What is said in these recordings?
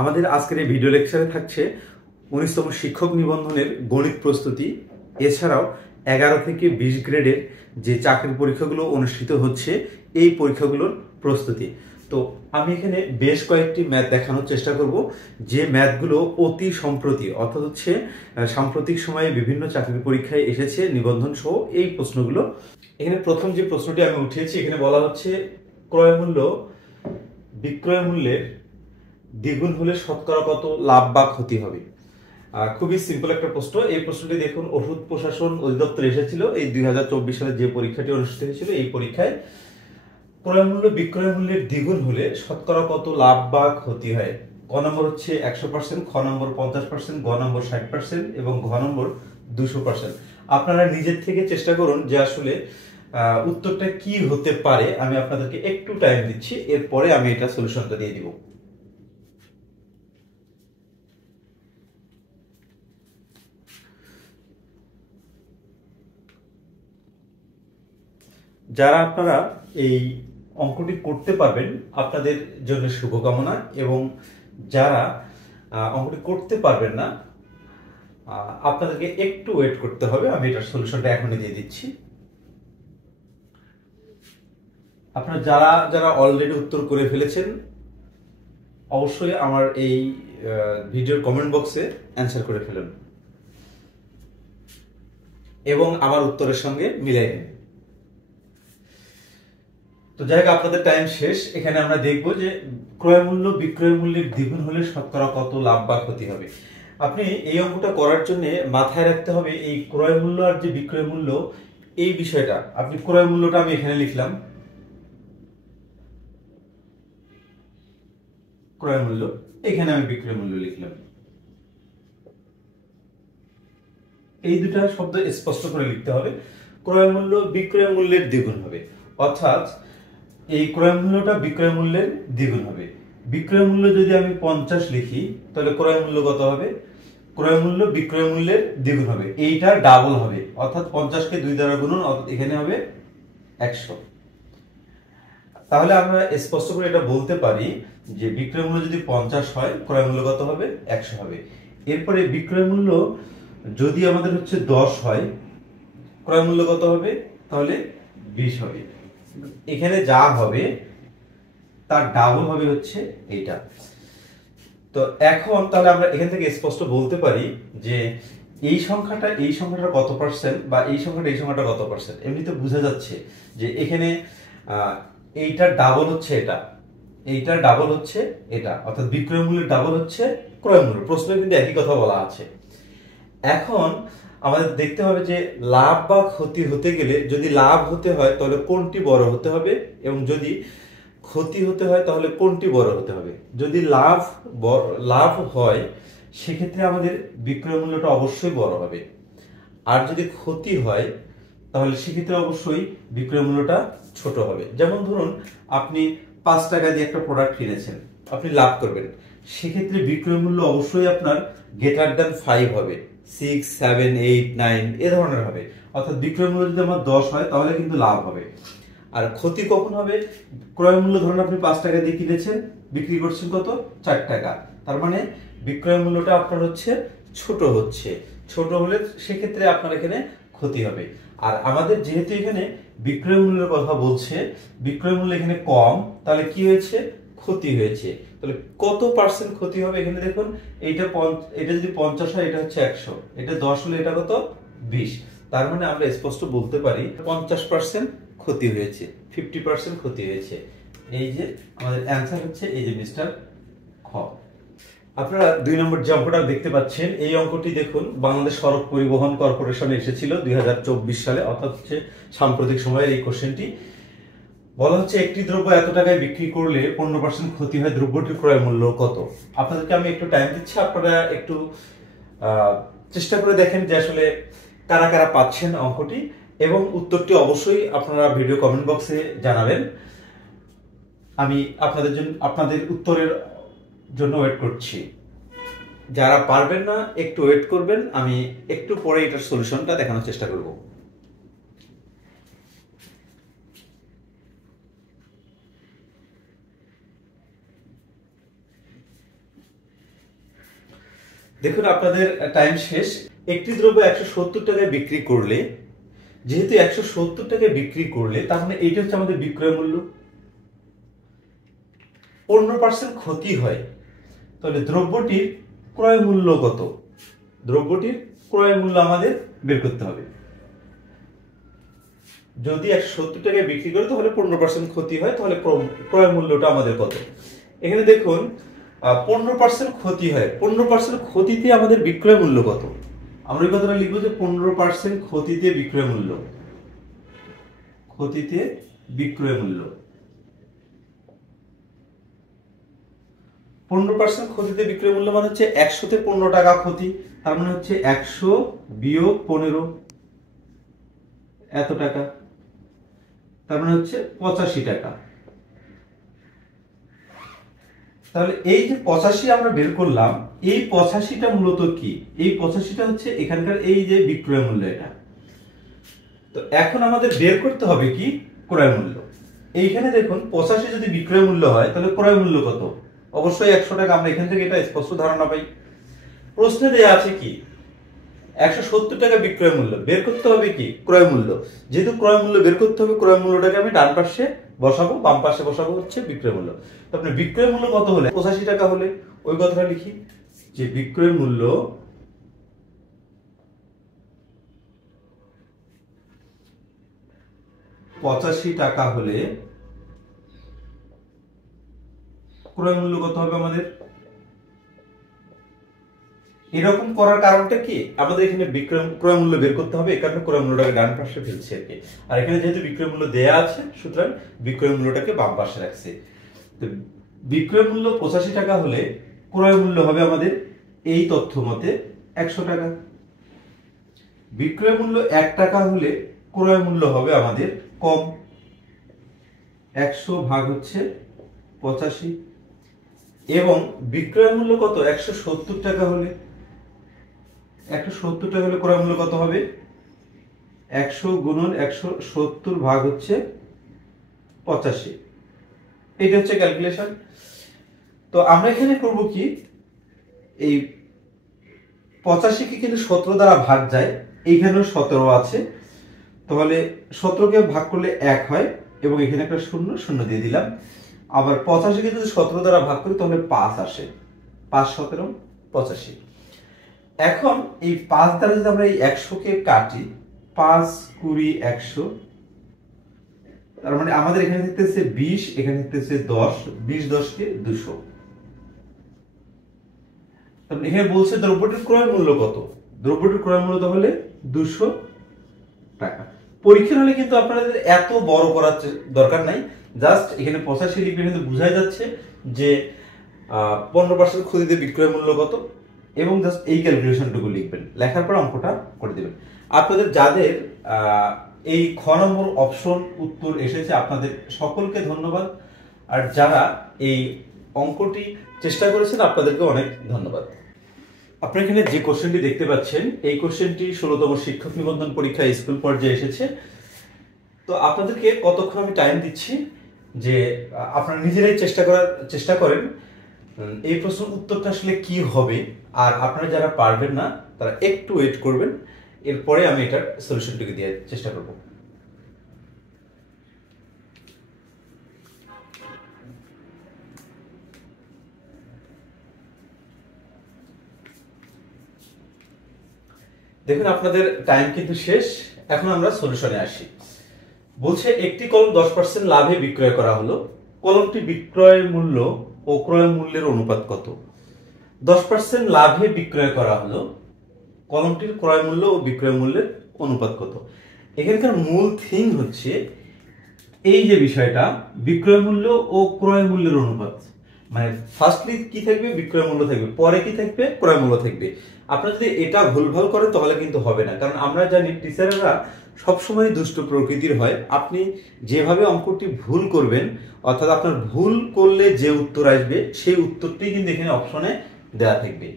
আমাদের আজকের এই ভিডিও লেকচারে থাকছে 19তম শিক্ষক নিবন্ধনের গণিত প্রস্তুতি, এছাড়াও 11 থেকে 20 গ্রেডের যে চাকরির পরীক্ষাগুলো অনুষ্ঠিত হচ্ছে এই পরীক্ষাগুলোর প্রস্তুতি। তো আমি এখানে বেশ কয়েকটি ম্যাথ দেখানোর চেষ্টা করব, যে ম্যাথগুলো অতি সম্প্রতি অর্থাৎ হচ্ছে সাম্প্রতিক সময়ে বিভিন্ন চাকরির পরীক্ষায় এসেছে নিবন্ধন সহ এই প্রশ্নগুলো। এখানে প্রথম যে প্রশ্নটি আমি উঠিয়েছি, এখানে বলা হচ্ছে ক্রয় মূল্য বিক্রয় মূল্যের দ্বিগুণ হলে শতকরা কত লাভ বা ক্ষতি হবে। খুবই সিম্পল একটা প্রশ্ন। এই প্রশ্নটি দেখুন ওষুধ প্রশাসন অধিদপ্তর এসেছিল এই 2024 সালে যে পরীক্ষাটি অনুষ্ঠিত হয়েছিল। এই পরীক্ষায় ক্রয় মূল্য বিক্রয় মূল্যের দ্বিগুণ হলে শতকরা কত লাভ বা ক্ষতি হয়। ক নম্বর হচ্ছে 100%, খ নম্বর 50%, গ নম্বর 60% এবং ঘ নম্বর 200%। আপনারা নিজের থেকে চেষ্টা করুন যে আসলে উত্তরটা কি হতে পারে। আমি আপনাদেরকে একটু টাইম দিচ্ছি, এরপরে আমি এটা সলিউশনটা দিয়ে দিব। যারা আপনারা এই অঙ্কটি করতে পারবেন আপনাদের জন্য শুভকামনা, এবং যারা অঙ্কটি করতে পারবেন না আপনাদেরকে একটু ওয়েট করতে হবে। আমি এটার সলিউশনটা এখনই দিয়ে দিচ্ছি। আপনারা যারা যারা অলরেডি উত্তর করে ফেলেছেন অবশ্যই আমার এই ভিডিওর কমেন্ট বক্সে অ্যান্সার করে ফেলুন এবং আমার উত্তরের সঙ্গে মিলাই নিন। তো যাই হোক, আপনাদের টাইম শেষ। এখানে আমরা দেখব যে ক্রয় মূল্য বিক্রয় মূল্যের দ্বিগুণ হলে শতকরা কত লাভ বা ক্ষতি হবে। আপনি এই অঙ্কটা করার জন্য মাথায় রাখতে হবে এই ক্রয় মূল্য আর যে বিক্রয় মূল্য এই বিষয়টা। আপনি ক্রয় মূল্যটা আমি এখানে লিখলাম, ক্রয় মূল্য, এখানে আমি বিক্রয় মূল্য লিখলাম। এই দুটা শব্দ স্পষ্ট করে লিখতে হবে। ক্রয় মূল্য বিক্রয় মূল্যের দ্বিগুণ হবে, অর্থাৎ এই ক্রয় মূল্যটা বিক্রয় মূল্যের দ্বিগুণ হবে। বিক্রয় মূল্য যদি আমি 50 লিখি তাহলে ক্রয় মূল্য কত হবে? ক্রয় মূল্য বিক্রয় মূল্যের দ্বিগুণ হবে, এইটা ডাবল হবে, অর্থাৎ 50 কে 2 দ্বারা গুণন, অর্থাৎ এখানে হবে 100। তাহলে আমরা স্পষ্ট করে এটা বলতে পারি যে বিক্রয় মূল্য যদি 50 হয় ক্রয় মূল্য কত হবে? 100 হবে। এরপরে বিক্রয় মূল্য যদি আমাদের হচ্ছে 10 হয় ক্রয় মূল্য কত হবে? তাহলে 20 হবে। এখানে যা হবে তার ডাবল হবে হচ্ছে এইটা। তো এখন তাহলে আমরা এখান থেকে স্পষ্ট বলতে পারি যে এই সংখ্যাটা কত পার্সেন্ট, বা এই সংখ্যাটা কত পার্সেন্ট। এমনিতে বোঝা যাচ্ছে যে এখানে এইটার ডাবল হচ্ছে এটা, এইটার ডাবল হচ্ছে এটা, অর্থাৎ বিক্রয় মূল্যের ডাবল হচ্ছে ক্রয় মূল্য। প্রশ্নে কিন্তু একই কথা বলা আছে। এখন আমাদের দেখতে হবে যে লাভ বা ক্ষতি হতে গেলে যদি লাভ হতে হয় তাহলে কোনটি বড় হতে হবে, এবং যদি ক্ষতি হতে হয় তাহলে কোনটি বড় হতে হবে। যদি লাভ হয় সেক্ষেত্রে আমাদের বিক্রয় মূল্যটা অবশ্যই বড় হবে, আর যদি ক্ষতি হয় তাহলে সেক্ষেত্রে অবশ্যই বিক্রয় মূল্যটা ছোট হবে। যেমন ধরুন আপনি 5 টাকা দিয়ে একটা প্রোডাক্ট কিনেছেন, আপনি লাভ করবেন, সেক্ষেত্রে বিক্রয় মূল্য অবশ্যই আপনার গ্রেটার দ্যান 5 হবে, 6, 7, 8, 9 এ ধরনের হবে। অর্থাৎ বিক্রয় মূল্য যদি আমার 10 হয় তাহলে কিন্তু লাভ হবে। আর ক্ষতি কখন হবে? ক্রয় মূল্য ধরুন আপনি 5 টাকা দিয়ে কিনেছেন, বিক্রি করছেন কত? 4 টাকা। তার মানে বিক্রয় মূল্যটা আপনার হচ্ছে ছোট হচ্ছে। ছোট হলে সেক্ষেত্রে আপনার এখানে ক্ষতি হবে। আর আমাদের যেহেতু এখানে বিক্রয় মূল্যের কথা বলছে, বিক্রয় মূল্য এখানে কম, তাহলে কি হয়েছে? ক্ষতি হয়েছে। তাহলে কত পার্সেন্ট ক্ষতি হবে? এখানে দেখুন এটা যদি 50 হয় এটা হচ্ছে 100, এটা 10 হলে এটা কত? 20। তার মানে আমরা স্পষ্ট বলতে পারি 50% ক্ষতি হয়েছে, 50% ক্ষতি হয়েছে। এই যে আমাদের অ্যান্সার হচ্ছে এই যে মিস্টার খ। আপনারা 2 নম্বর যে অঙ্কটা দেখতে পাচ্ছেন, এই অঙ্কটি দেখুন বাংলাদেশ সড়ক পরিবহন কর্পোরেশনে এসেছিল 2024 সালে, অর্থাৎ হচ্ছে সাম্প্রতিক সময়ের এই কোশ্চেনটি। বলা হচ্ছে একটি দ্রব্য এত টাকায় বিক্রি করলে 15% ক্ষতি হয়, দ্রব্যটির ক্রয় মূল্য কত? আপনাদেরকে আমি একটু টাইম দিচ্ছি, আপনারা একটু চেষ্টা করে দেখেন যে আসলে কারা কারা পাচ্ছেন অঙ্কটি, এবং উত্তরটি অবশ্যই আপনারা ভিডিও কমেন্ট বক্সে জানাবেন। আমি আপনাদের উত্তরের জন্য ওয়েট করছি। যারা পারবেন না একটু ওয়েট করবেন, আমি একটু পরে এটার সলিউশনটা দেখানোর চেষ্টা করব। দেখুন আপনাদের টাইম শেষ। একটি দ্রব্য 170 টাকায় বিক্রি করলে, যেহেতু 170 টাকায় বিক্রি করলে তার মানে এইটা হচ্ছে আমাদের বিক্রয় মূল্য, 15% ক্ষতি হয়, তাহলে দ্রব্যটির ক্রয় মূল্য কত? দ্রব্যটির ক্রয় মূল্য আমাদের বের করতে হবে। যদি 170 টাকায় বিক্রি করে তাহলে 15% ক্ষতি হয়, তাহলে ক্রয় মূল্যটা আমাদের কত? এখানে দেখুন 15% ক্ষতি হয়, 15% ক্ষতিতে আমাদের বিক্রয় মূল্য কত? আমরা এই কথাটা লিখবো যে 15% ক্ষতিতে বিক্রয় মূল্য, ক্ষতিতে বিক্রয় মূল্য 15% ক্ষতিতে বিক্রয় মূল্য মানে হচ্ছে 100 তে 15 টাকা ক্ষতি, তার মানে হচ্ছে 100 বিয়োগ 15 এত টাকা, তার মানে হচ্ছে 85 টাকা। তাহলে এই যে 85 আমরা বের করলাম, এই 85টা মূলত কি? এই 85টা হচ্ছে এখানকার এই যে বিক্রয় মূল্য এটা। তো এখন আমাদের বের করতে হবে কি? ক্রয় মূল্য। এইখানে দেখুন 85 যদি বিক্রয় মূল্য হয় তাহলে ক্রয় মূল্য কত? অবশ্যই 100 টাকা। আমরা এখান থেকে এটা স্পষ্ট ধারণা পাই। প্রশ্নে দেয়া আছে কি? 170 টাকা বিক্রয় মূল্য, বের করতে হবে কি? ক্রয় মূল্য। যেহেতু ক্রয় মূল্য বের করতে হবে, ক্রয় মূল্যটাকে আমি ডান পাশে বসাবো, বাম পাশে বসাবো হচ্ছে বিক্রয় মূল্য। তো আপনি বিক্রয় মূল্য কত হলে? 85 টাকা হলে ওই কথাটা লিখি যে বিক্রয় মূল্য 85 টাকা হলে ক্রয় মূল্য কত হবে আমাদের? এরকম করার কারণটা কি? আমাদের এখানে ক্রয় মূল্য বের করতে হবে, এই কারণে ক্রয় মূল্যটাকে ডান পাশে ফেলছি আর কি। আর এখানে যেহেতু বিক্রয় মূল্য দেয়া আছে, সুতরাং বিক্রয় মূল্যটাকে বাম পাশে রাখছি। তো বিক্রয় মূল্য 85 টাকা হলে ক্রয় মূল্য হবে আমাদের এই তথ্য মতে 100 টাকা। বিক্রয় মূল্য 1 টাকা হলে ক্রয় মূল্য হবে আমাদের কম, 100 ভাগ হচ্ছে 85। এবং বিক্রয় মূল্য কত? 170 টাকা হলে, 170 টাকা হলে ক্রয় মূল্য কত হবে? 100 গুণন 170 ভাগ হচ্ছে 85। এটা হচ্ছে ক্যালকুলেশন। তো আমরা এখানে করব কি? এই 85 কে কিন্তু 17 দ্বারা ভাগ যায়, এইখানেও 17 আছে, তাহলে 17 কে ভাগ করলে 1 হয় এবং এখানে একটা শূন্য, শূন্য দিয়ে দিলাম। আবার 85 কে যদি 17 দ্বারা ভাগ করি তাহলে 5 আসে, 5 17 85। এখন এই 5 দ্বারা যদি আমরা এই 100 কে কাটি, 5 20 100, তার মানে আমাদের এখানে থাকতেছে 20, এখানে থাকতেছে 10, 20 10 কে 200। তাহলে এখানে বলছে দ্রব্যটির ক্রয় মূল্য কত? দ্রব্যটির ক্রয় মূল্য তাহলে 200 টাকা। পরীক্ষার হলে কিন্তু আপনাদের এত বড় করার দরকার নাই, জাস্ট এখানে 85 লিখবেন, কিন্তু বোঝাই যাচ্ছে যে 15% ক্ষতিতে বিক্রয় মূল্য কত, এবং জাস্ট এই ক্যালকুলেশনটুকু লিখবেন, লেখার পর অঙ্কটা করে দিবেন। আপনাদের যাদের এই খ নম্বর অপশন উত্তর এসেছে আপনাদের সকলকে ধন্যবাদ, আর যারা এই অঙ্কটি চেষ্টা করেছেন আপনাদেরকে অনেক ধন্যবাদ। আপনারা এখানে যে কোশ্চেনটি দেখতে পাচ্ছেন, এই কোশ্চেনটি 16তম শিক্ষক নিবন্ধন পরীক্ষায় স্কুল পর্যায়ে এসেছে। তো আপনাদেরকে কতক্ষণ আমি টাইম দিচ্ছি যে আপনারা নিজেরাই চেষ্টা করেন এই প্রশ্নের উত্তরটা আসলে কি হবে। আর আপনারা যারা পারবেন না তারা একটু ওয়েট করবেন, এরপরে আমি এটার সলিউশনটিকে দিয়ে চেষ্টা করব। দেখুন আপনাদের টাইম কিন্তু শেষ, এখন আমরা সলিউশনে আসি। বলছে একটি কলম 10% লাভে বিক্রয় করা হলো, কলমটি বিক্রয় মূল্য ও ক্রয় মূল্যের অনুপাত কত? 10% লাভে বিক্রয় করা হলো, কলমটির ক্রয় মূল্য ও বিক্রয় মূল্যের অনুপাত কত? এখানকার মূল থিং হচ্ছে এই যে বিষয়টা, বিক্রয় মূল্য ও ক্রয় মূল্যের অনুপাত। মানে ফার্স্টলি কি থাকবে? বিক্রয় মূল্য থাকবে, পরে কি থাকবে? ক্রয় মূল্য থাকবে। আপনারা যদি এটা ভুলভাল করেন তাহলে কিন্তু হবে না, কারণ আমরা জানি টিচাররা সবসময় দুষ্ট প্রকৃতির হয়। আপনি যেভাবে অঙ্কটি ভুল করবেন, অর্থাৎ আপনার ভুল করলে যে উত্তর আসবে সেই উত্তরটি কিন্তু এখানে অপশনে দেওয়া থাকবে।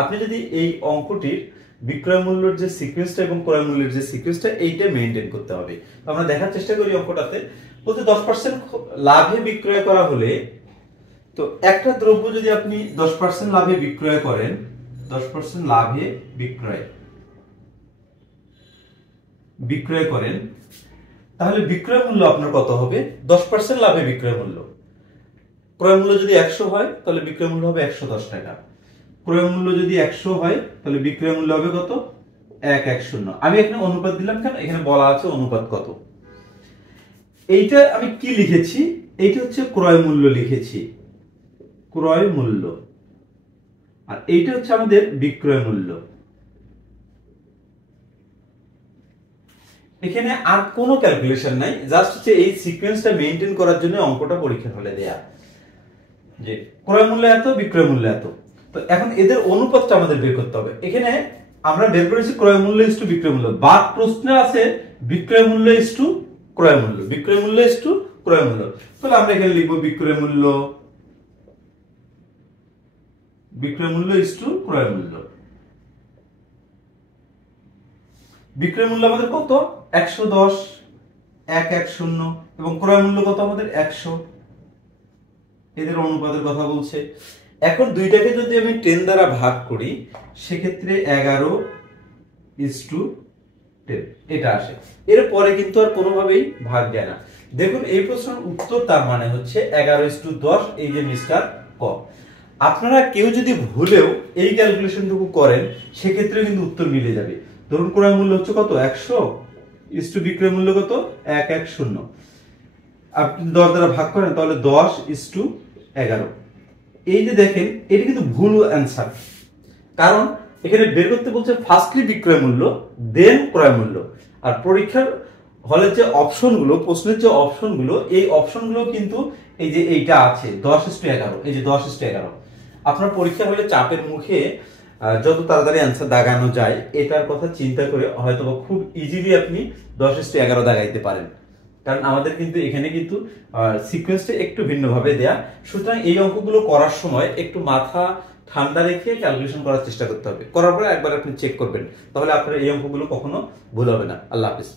আপনি যদি এই অঙ্কটির বিক্রয় মূল্যের যে সিকোয়েন্সটা এবং ক্রয় মূল্যের যে সিকোয়েন্সটা, এইটা মেইনটেইন করতে হবে। আমরা দেখার চেষ্টা করি অঙ্কটাতে। বলতে 10% লাভে বিক্রয় করা হলে, তো একটা দ্রব্য যদি আপনি 10% লাভে বিক্রয় করেন 10% লাভে বিক্রয় করেন, তাহলে বিক্রয় মূল্য আপনার কত হবে? 10% লাভে বিক্রয় মূল্য। ক্রয় মূল্য যদি 100 হয় তাহলে বিক্রয় মূল্য হবে 110 টাকা। ক্রয় মূল্য যদি 100 হয় তাহলে বিক্রয় মূল্য হবে কত? 110। আমি এখানে অনুপাত দিলাম কেন? এখানে বলা আছে অনুপাত কত। এইটা আমি কি লিখেছি? এইটা হচ্ছে ক্রয় মূল্য লিখেছি, ক্রয় মূল্য। আর এইটা হচ্ছে আমাদের বিক্রয় মূল্য। এখানে আর কোনো ক্যালকুলেশন নাই, জাস্ট হচ্ছে এই সিকোয়েন্সটা মেইনটেইন করার জন্য অঙ্কটা পরীক্ষার হলে দেয়া, যে ক্রয় মূল্য এত, বিক্রয় মূল্য এত। তো এখন এদের অনুপাতটা আমাদের বের করতে হবে। এখানে আমরা বের করেছি ক্রয় মূল্য ইস টু বিক্রয় মূল্য, বাদ প্রশ্নে আছে বিক্রয় মূল্য ইস টু ক্রয় মূল্য, বিক্রয় মূল্য ইস টু ক্রয় মূল্য। তাহলে আমরা এখানে লিখবো বিক্রয় মূল্য ইস টু ক্রয় মূল্য। বিক্রয় মূল্য আমাদের কত? 110, 110, এবং ক্রয় মূল্য কত আমাদের? 100। এদের অনুপাতের কথা বলছে। এখন দুইটাকে যদি আমি 10 দ্বারা ভাগ করি সেক্ষেত্রে 11:10 এটা আসে। এরপরে কিন্তু আর কোনোভাবেই ভাগ যায় না। দেখুন এই প্রশ্নের উত্তর তার মানে হচ্ছে 11:10, এই যে মিস্টার ক। আপনারা কেউ যদি ভুলেও এই ক্যালকুলেশনটুকু করেন সেক্ষেত্রে কিন্তু উত্তর মিলে যাবে। ধরুন ক্রয় মূল্য হচ্ছে কত? 100 ইস টু বিক্রয় মূল্য কত? 110। আপনি 10 দ্বারা ভাগ করেন তাহলে 10:11। এই যে দেখেন এটা কিন্তু ভুল অ্যান্সার, কারণ এখানে বের করতে বলছে ফার্স্টলি বিক্রয় মূল্য দেন ক্রয় মূল্য। আর পরীক্ষার হলের যে অপশনগুলো, প্রশ্নের যে অপশনগুলো, এই অপশনগুলো কিন্তু এই যে এইটা আছে 10:11, এই যে 10:11। আপনার পরীক্ষা হলে চাপের মুখে যত তাড়াতাড়ি অ্যান্সার দাগানো যায় এটার কথা চিন্তা করে হয়তোবা খুব ইজিলি আপনি 10:11 দাগাইতে পারেন, কারণ আমাদের কিন্তু এখানে কিন্তু সিকোয়েন্সটা একটু ভিন্নভাবে দেয়া। সুতরাং এই অঙ্কগুলো করার সময় একটু মাথা ঠান্ডা রেখে ক্যালকুলেশন করার চেষ্টা করতে হবে। করার পরে একবার আপনি চেক করবেন, তাহলে আপনার এই অঙ্কগুলো কখনো ভুল হবে না। আল্লাহ হাফেজ।